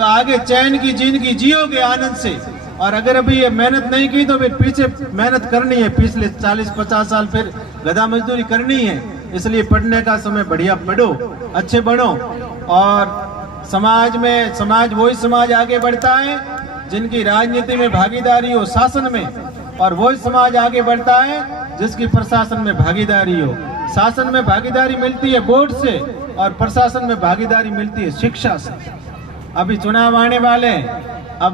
तो आगे चैन की जिंदगी जियोगे आनंद से। और अगर अभी ये मेहनत नहीं की तो फिर पीछे मेहनत करनी है, पिछले 40-50 साल फिर गधा मजदूरी करनी है। इसलिए पढ़ने का समय बढ़िया पढ़ो, अच्छे बनो। और समाज में, समाज वही समाज आगे बढ़ता है जिनकी राजनीति में भागीदारी हो, शासन में, और वही समाज आगे बढ़ता है जिसकी प्रशासन में भागीदारी हो। शासन में भागीदारी मिलती है वोट से और प्रशासन में भागीदारी मिलती है शिक्षा से। अभी चुनाव आने वाले हैं, अब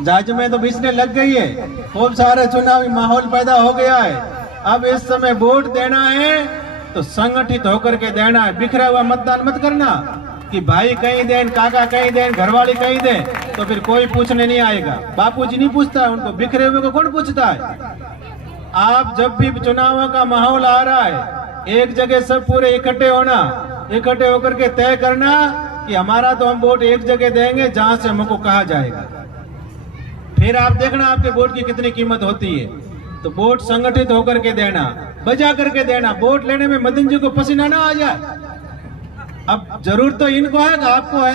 जज में तो बीचने लग गई है, खूब सारा चुनावी माहौल पैदा हो गया है। अब इस समय वोट देना है तो संगठित होकर के देना है, बिखरा हुआ मतदान मत करना कि भाई कहीं दें, काका कहीं दें, घरवाली कहीं दें, तो फिर कोई पूछने नहीं आएगा। बापूजी नहीं पूछता है उनको, बिखरे हुए को कौन पूछता है। आप जब भी चुनावों का माहौल आ रहा है, एक जगह सब पूरे इकट्ठे होना, इकट्ठे होकर के तय करना कि हमारा तो हम वोट एक जगह देंगे जहां से हमको कहा जाएगा। फिर आप देखना आपके वोट की कितनी कीमत होती है। तो वोट संगठित होकर के देना, बजा करके देना। वोट लेने में मदन जी को पसीना ना आ जाए। अब जरूरत तो इनको है कि आपको है,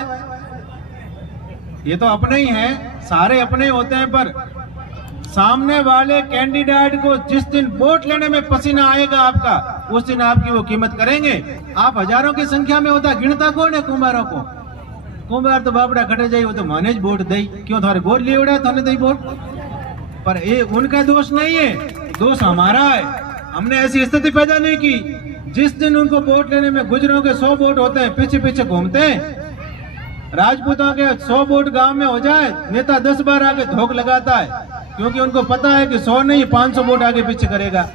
ये तो अपने ही है, सारे अपने ही होते हैं। पर सामने वाले कैंडिडेट को जिस दिन वोट लेने में पसीना आएगा आपका, उस दिन आपकी वो कीमत करेंगे। आप हजारों की संख्या में होता, गिनता कौन है कुम्हारों को? कुम्हार तो बापड़ा खटे जाइए, वो तो माने बोट दे, क्यों थारे गोद लिए उड़ा थाने दई वोट। पर ये उनका दोष नहीं है, दोष हमारा है। हमने ऐसी स्थिति पैदा नहीं की। जिस दिन उनको वोट लेने में गुजरों के 100 वोट होते हैं, पीछे पीछे घूमते हैं। राजपूतों के 100 वोट गांव में हो जाए, नेता 10 बार आगे धोख लगाता है, क्योंकि उनको पता है कि 100 नहीं 500 वोट आगे पीछे करेगा।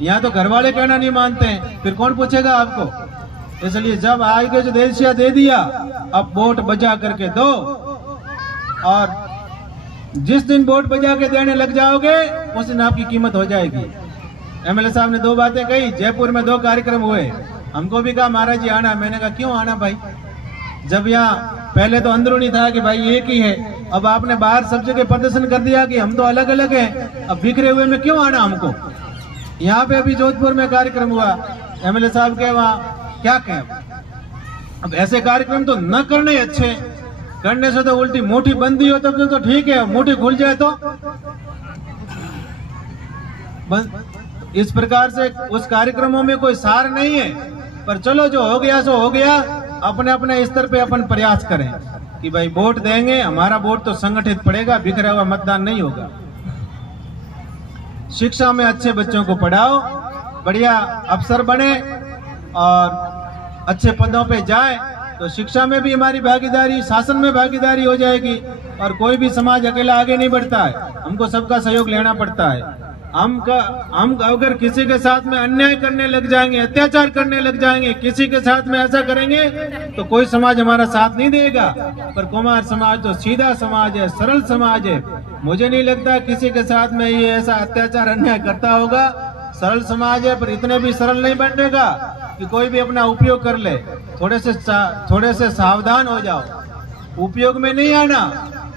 यहाँ तो घर वाले कहना नहीं मानते हैं, फिर कौन पूछेगा आपको। इसलिए जब आगे जो देशिया दे दिया, अब वोट बजा करके दो। और जिस दिन वोट बजा के देने लग जाओगे, उस दिन आपकी कीमत हो जाएगी। एमएलए साहब ने 2 बातें कही। जयपुर में 2 कार्यक्रम हुए, हमको भी कहा महाराज जी आना। मैंने कहा क्यों आना भाई, जब यहाँ पहले तो अंदरूनी था कि भाई एक ही है, अब आपने बाहर सब जगह प्रदर्शन कर दिया कि हम तो अलग अलग हैं, अब बिखरे हुए में क्यों आना हमको। यहाँ पे अभी जोधपुर में कार्यक्रम हुआ, एमएलए साहब के वहाँ क्या कहें। अब ऐसे कार्यक्रम तो न करने अच्छे, करने से तो उल्टी मुट्ठी बंदी हो तब तो ठीक है, मुट्ठी खुल जाए तो इस प्रकार से उस कार्यक्रमों में कोई सार नहीं है। पर चलो जो हो गया सो हो गया। अपने अपने स्तर पे अपन प्रयास करें कि भाई वोट देंगे, हमारा वोट तो संगठित पड़ेगा, बिखरा हुआ मतदान नहीं होगा। शिक्षा में अच्छे बच्चों को पढ़ाओ, बढ़िया अफसर बने और अच्छे पदों पे जाए, तो शिक्षा में भी हमारी भागीदारी, शासन में भागीदारी हो जाएगी। और कोई भी समाज अकेला आगे नहीं बढ़ता है, हमको सबका सहयोग लेना पड़ता है। हम अगर किसी के साथ में अन्याय करने लग जाएंगे, अत्याचार करने लग जाएंगे, किसी के साथ में ऐसा करेंगे तो कोई समाज हमारा साथ नहीं देगा। पर कुमार समाज तो सीधा समाज है, सरल समाज है। मुझे नहीं लगता किसी के साथ में ये ऐसा अत्याचार अन्याय करता होगा। सरल समाज है, पर इतने भी सरल नहीं बनेगा कि कोई भी अपना उपयोग कर ले। थोड़े से सावधान हो जाओ, उपयोग में नहीं आना,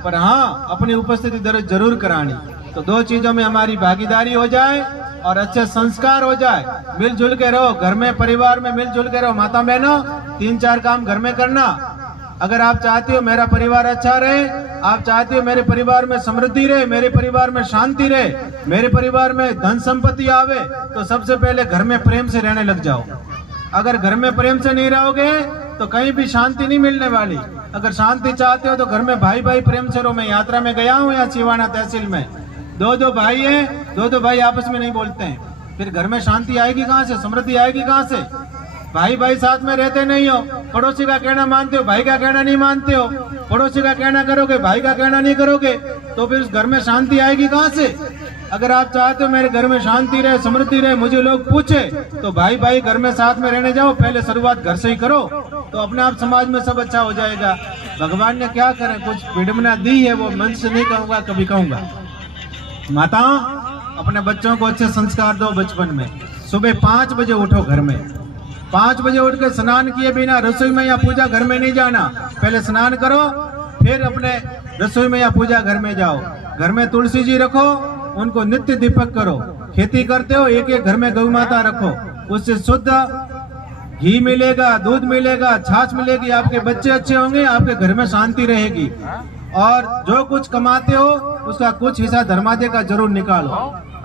पर हाँ अपनी उपस्थिति दर्ज जरूर करानी। तो 2 चीजों में हमारी भागीदारी हो जाए और अच्छे संस्कार हो जाए। मिलजुल के रहो, घर में परिवार में मिलजुल के रहो। माता बहनों, 3-4 काम घर में करना। अगर आप चाहती हो मेरा परिवार अच्छा रहे, आप चाहती हो मेरे परिवार में समृद्धि रहे, मेरे परिवार में शांति रहे, मेरे परिवार में धन संपत्ति आवे, तो सबसे पहले घर में प्रेम से रहने लग जाओ। अगर घर में प्रेम से नहीं रहोगे तो कहीं भी शांति नहीं मिलने वाली। अगर शांति चाहते हो तो घर में भाई भाई प्रेम से रहो। मैं यात्रा में गया हूँ यहाँ सिवाना तहसील में, 2 भाई हैं, 2 भाई आपस में नहीं बोलते हैं, फिर घर में शांति आएगी कहाँ से, समृद्धि आएगी कहाँ से। भाई भाई साथ में रहते नहीं हो, पड़ोसी का कहना मानते हो, भाई का कहना नहीं मानते हो, पड़ोसी का कहना करोगे, भाई का कहना नहीं करोगे, तो फिर उस घर में शांति आएगी कहाँ से। अगर आप चाहते हो मेरे घर में शांति रहे, समृद्धि रहे, मुझे लोग पूछे, तो भाई भाई घर में साथ में रहने जाओ। पहले शुरुआत घर से ही करो, तो अपने आप समाज में सब अच्छा हो जाएगा। भगवान ने क्या करें, कुछ विडम्बना दी है, वो मन से नहीं कहूँगा, कभी कहूँगा। माताओं, अपने बच्चों को अच्छे संस्कार दो। बचपन में सुबह 5 बजे उठो, घर में 5 बजे उठ के स्नान किए बिना रसोई में या पूजा घर में नहीं जाना। पहले स्नान करो, फिर अपने रसोई में या पूजा घर में जाओ। घर में तुलसी जी रखो, उनको नित्य दीपक करो। खेती करते हो, एक एक घर में गौ माता रखो, उससे शुद्ध घी मिलेगा, दूध मिलेगा, छाछ मिलेगी, आपके बच्चे अच्छे होंगे, आपके घर में शांति रहेगी। और जो कुछ कमाते हो उसका कुछ हिस्सा धर्मादय का जरूर निकालो।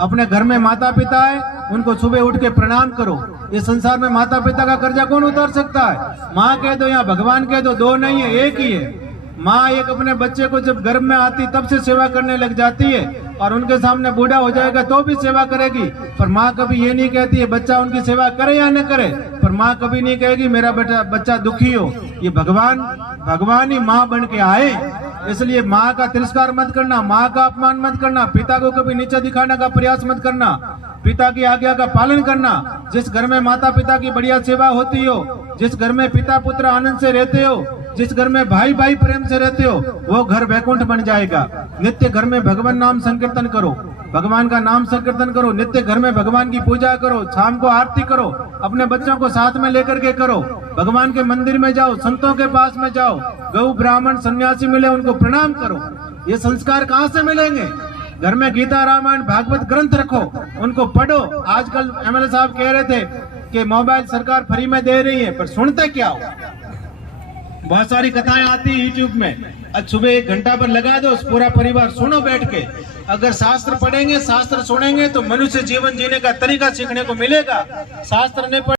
अपने घर में माता पिता है, उनको सुबह उठ के प्रणाम करो। इस संसार में माता पिता का कर्जा कौन उतार सकता है? माँ कह दो या भगवान कह दो, दो नहीं है, एक ही है। माँ एक अपने बच्चे को जब गर्भ में आती तब से सेवा करने लग जाती है, और उनके सामने बूढ़ा हो जाएगा तो भी सेवा करेगी। पर माँ कभी ये नहीं कहती है बच्चा उनकी सेवा करे या न करे, पर माँ कभी नहीं कहेगी मेरा बच्चा दुखी हो। ये भगवान ही माँ बन के आए। इसलिए माँ का तिरस्कार मत करना, माँ का अपमान मत करना, पिता को कभी नीचे दिखाने का प्रयास मत करना, पिता की आज्ञा का पालन करना। जिस घर में माता पिता की बढ़िया सेवा होती हो, जिस घर में पिता पुत्र आनंद से रहते हो, जिस घर में भाई भाई प्रेम से रहते हो, वो घर वैकुंठ बन जाएगा। नित्य घर में भगवान नाम संकीर्तन करो, भगवान का नाम संकीर्तन करो, नित्य घर में भगवान की पूजा करो, शाम को आरती करो, अपने बच्चों को साथ में लेकर के करो, भगवान के मंदिर में जाओ, संतों के पास में जाओ, गौ ब्राह्मण सन्यासी मिले उनको प्रणाम करो। ये संस्कार कहाँ से मिलेंगे? घर में गीता रामायण भागवत ग्रंथ रखो, उनको पढ़ो। आजकल एमएलए साहब कह रहे थे कि मोबाइल सरकार फ्री में दे रही है, पर सुनते क्या हो? बहुत सारी कथाएं आती है यूट्यूब में, आज सुबह 1 घंटा पर लगा दो, पूरा परिवार सुनो बैठ के। अगर शास्त्र पढ़ेंगे, शास्त्र सुनेंगे तो मनुष्य जीवन जीने का तरीका सीखने को मिलेगा। शास्त्र नहीं